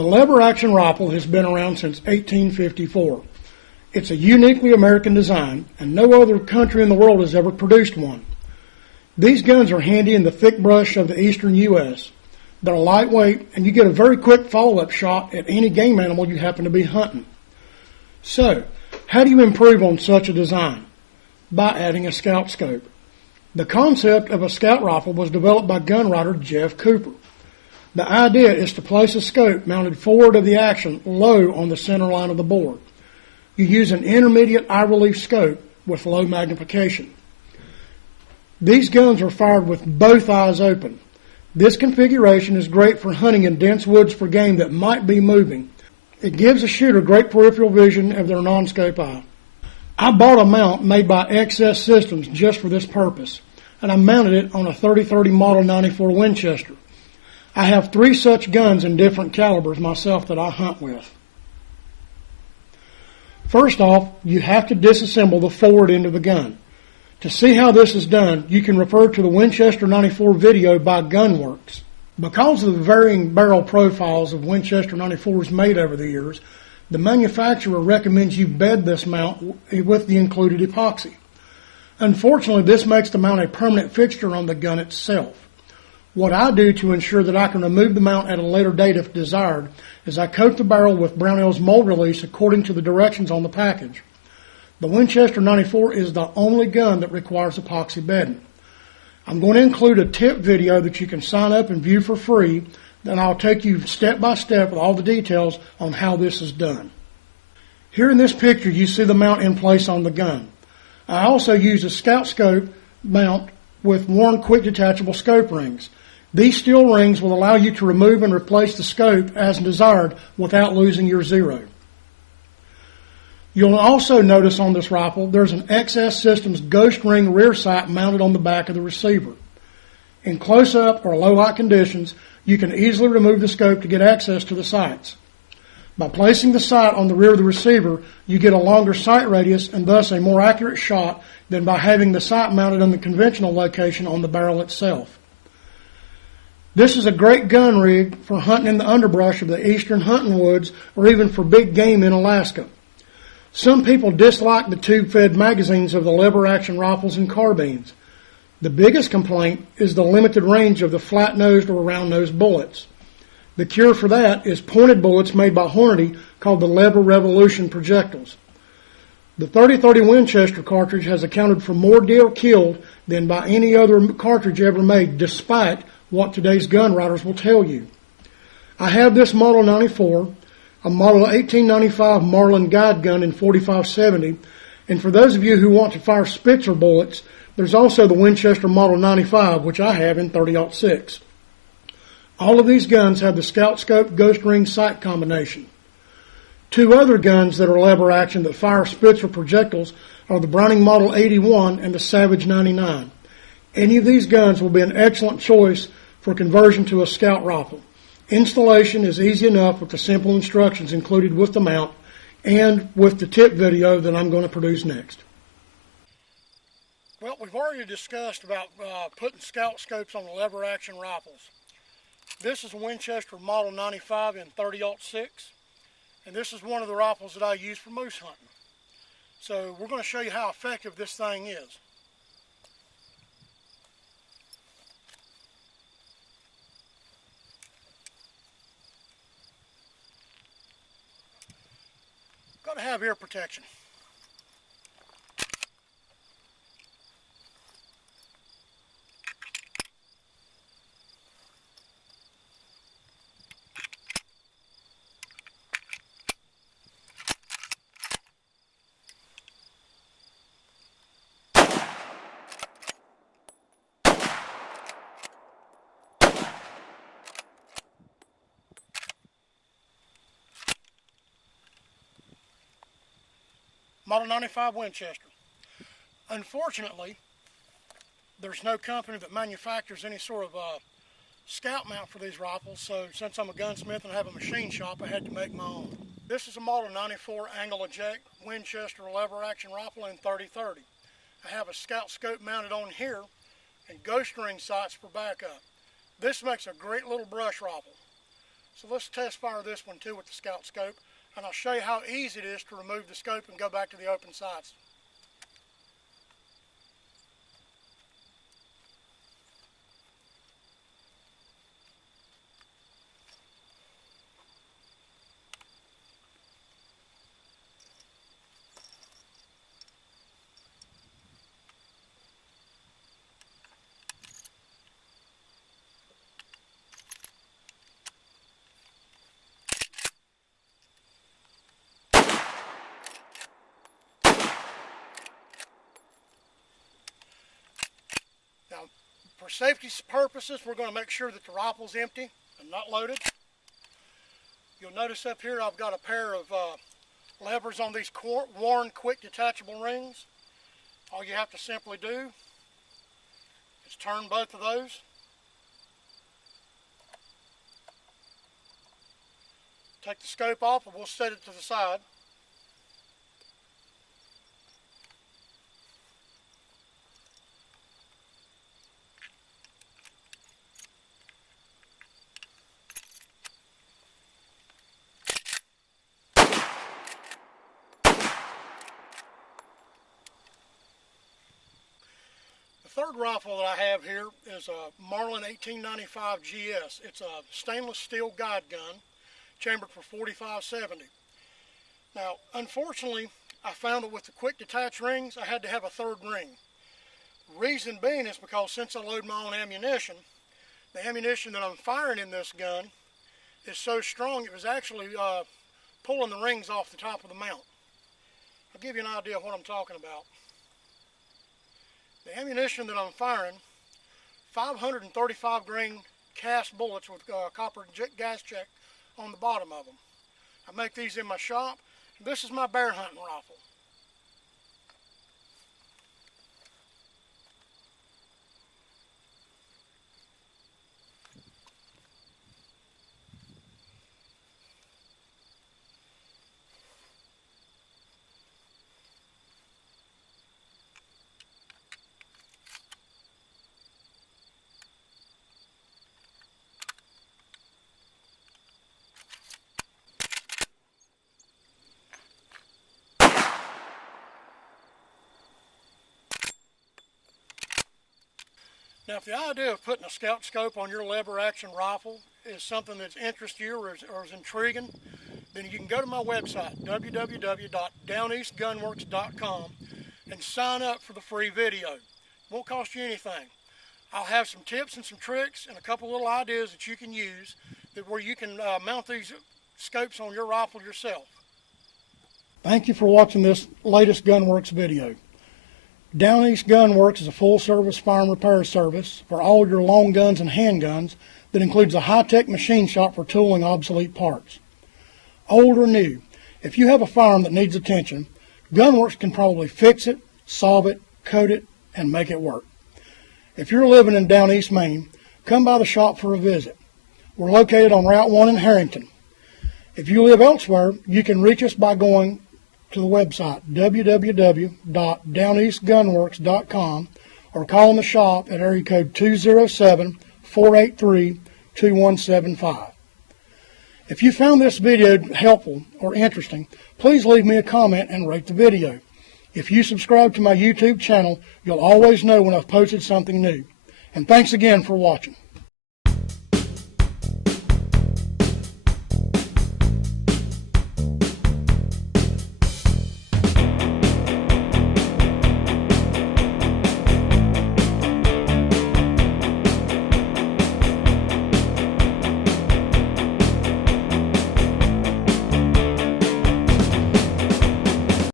The lever action rifle has been around since 1854. It's a uniquely American design, and no other country in the world has ever produced one. These guns are handy in the thick brush of the eastern U.S. They're lightweight, and you get a very quick follow-up shot at any game animal you happen to be hunting. So, how do you improve on such a design? By adding a scout scope. The concept of a scout rifle was developed by gun writer Jeff Cooper. The idea is to place a scope mounted forward of the action low on the center line of the board. You use an intermediate eye relief scope with low magnification. These guns are fired with both eyes open. This configuration is great for hunting in dense woods for game that might be moving. It gives a shooter great peripheral vision of their non-scope eye. I bought a mount made by XS Systems just for this purpose, and I mounted it on a 3030 Model 94 Winchester. I have 3 such guns in different calibers myself that I hunt with. First off, you have to disassemble the forward end of the gun. To see how this is done, you can refer to the Winchester 94 video by Gunworks. Because of the varying barrel profiles of Winchester 94s made over the years, the manufacturer recommends you bed this mount with the included epoxy. Unfortunately, this makes the mount a permanent fixture on the gun itself. What I do to ensure that I can remove the mount at a later date if desired is I coat the barrel with Brownell's mold release according to the directions on the package. The Winchester 94 is the only gun that requires epoxy bedding. I'm going to include a tip video that you can sign up and view for free. Then I'll take you step by step with all the details on how this is done. Here in this picture you see the mount in place on the gun. I also use a scout scope mount with worn quick detachable scope rings. These steel rings will allow you to remove and replace the scope as desired without losing your zero. You'll also notice on this rifle there's an XS Systems ghost ring rear sight mounted on the back of the receiver. In close-up or low-light conditions, you can easily remove the scope to get access to the sights. By placing the sight on the rear of the receiver, you get a longer sight radius and thus a more accurate shot than by having the sight mounted on the conventional location on the barrel itself. This is a great gun rig for hunting in the underbrush of the eastern hunting woods or even for big game in Alaska. Some people dislike the tube-fed magazines of the lever-action rifles and carbines. The biggest complaint is the limited range of the flat-nosed or round-nosed bullets. The cure for that is pointed bullets made by Hornady called the Lever Revolution projectiles. The 3030 Winchester cartridge has accounted for more deer killed than by any other cartridge ever made, despite what today's gun writers will tell you. I have this Model 94, a Model 1895 Marlin guide gun in 4570, and for those of you who want to fire Spitzer bullets, there's also the Winchester Model 95, which I have in 30-06. All of these guns have the Scout Scope Ghost Ring sight combination. 2 other guns that are lever action that fire Spitzer projectiles are the Browning Model 81 and the Savage 99. Any of these guns will be an excellent choice for conversion to a scout rifle. Installation is easy enough with the simple instructions included with the mount and with the tip video that I'm going to produce next. Well, we've already discussed about putting scout scopes on the lever action rifles. This is a Winchester Model 95 in 30-06, and this is one of the rifles that I use for moose hunting. So we're going to show you how effective this thing is. Got to have ear protection. Model 95 Winchester. Unfortunately, there's no company that manufactures any sort of scout mount for these rifles, so since I'm a gunsmith and I have a machine shop, I had to make my own. This is a Model 94 angle eject Winchester lever action rifle in 30-30. I have a scout scope mounted on here and ghost ring sights for backup. This makes a great little brush rifle. So let's test fire this one too with the scout scope, and I'll show you how easy it is to remove the scope and go back to the open sights. Now, for safety purposes, we're going to make sure that the rifle's empty and not loaded. You'll notice up here I've got a pair of levers on these worn quick detachable rings. All you have to simply do is turn both of those. Take the scope off and we'll set it to the side. The third rifle that I have here is a Marlin 1895 GS. It's a stainless steel guide gun, chambered for 45-70. Now, unfortunately, I found that with the quick detach rings, I had to have a third ring. The reason being is because since I load my own ammunition, the ammunition that I'm firing in this gun is so strong it was actually pulling the rings off the top of the mount. I'll give you an idea of what I'm talking about. The ammunition that I'm firing, 535 grain cast bullets with copper gas check on the bottom of them. I make these in my shop. This is my bear hunting rifle. Now, if the idea of putting a scout scope on your lever action rifle is something that's interests you or is intriguing, then you can go to my website, www.downeastgunworks.com, and sign up for the free video. It won't cost you anything. I'll have some tips and some tricks and a couple little ideas that you can use where you can mount these scopes on your rifle yourself. Thank you for watching this latest Gunworks video. Down East Gunworks is a full-service firearm repair service for all your long guns and handguns that includes a high-tech machine shop for tooling obsolete parts. Old or new, if you have a firearm that needs attention, Gunworks can probably fix it, solve it, coat it, and make it work. If you're living in Down East Maine, come by the shop for a visit. We're located on Route 1 in Harrington. If you live elsewhere, you can reach us by going to the website www.downeastgunworks.com or call in the shop at area code 207-483-2175. If you found this video helpful or interesting, please leave me a comment and rate the video. If you subscribe to my YouTube channel, you'll always know when I've posted something new. And thanks again for watching.